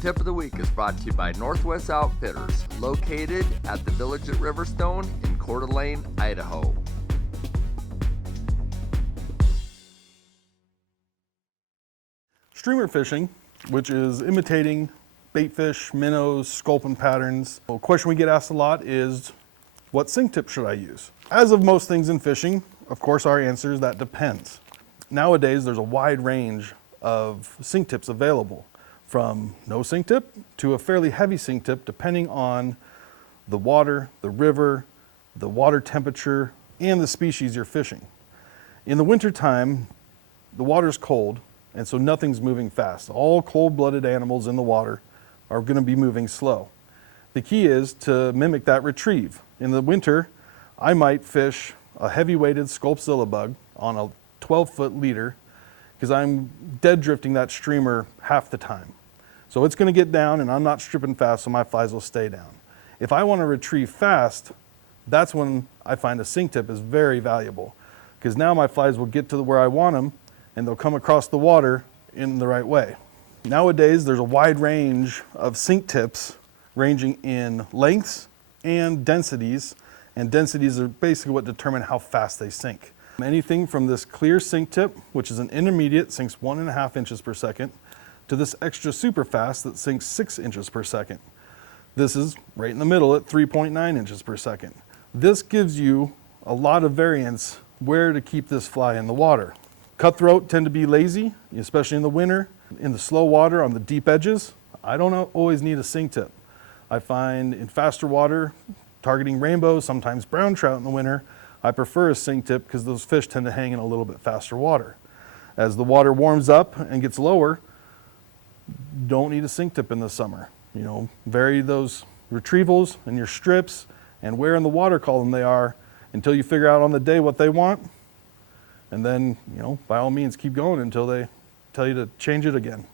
tip of the week is brought to you by Northwest Outfitters, located at the Village at Riverstone in Coeur d'Alene, Idaho. Streamer fishing, which is imitating baitfish, minnows, sculpin patterns. A question we get asked a lot is, what sink tip should I use? As of most things in fishing, of course our answer is that depends. Nowadays there's a wide range of sink tips available, from no sink tip to a fairly heavy sink tip, depending on the water, the river, the water temperature, and the species you're fishing. In the wintertime, the water's cold, and so nothing's moving fast. All cold-blooded animals in the water are going to be moving slow. The key is to mimic that retrieve. In the winter, I might fish a heavy-weighted Sculpzilla bug on a 12-foot leader because I'm dead drifting that streamer half the time. So it's going to get down and I'm not stripping fast, so my flies will stay down. If I want to retrieve fast, that's when I find a sink tip is very valuable, because now my flies will get to where I want them and they'll come across the water in the right way. Nowadays, there's a wide range of sink tips ranging in lengths and densities are basically what determine how fast they sink. Anything from this clear sink tip, which is an intermediate, sinks 1.5 inches per second, to this extra super fast that sinks 6 inches per second. This is right in the middle at 3.9 inches per second. This gives you a lot of variance where to keep this fly in the water. Cutthroat tend to be lazy, especially in the winter. In the slow water on the deep edges, I don't always need a sink tip. I find in faster water, targeting rainbows, sometimes brown trout in the winter, I prefer a sink tip because those fish tend to hang in a little bit faster water. As the water warms up and gets lower, don't need a sink tip in the summer. Vary those retrievals and your strips and where in the water column they are until you figure out on the day what they want. And then, by all means, keep going until they tell you to change it again.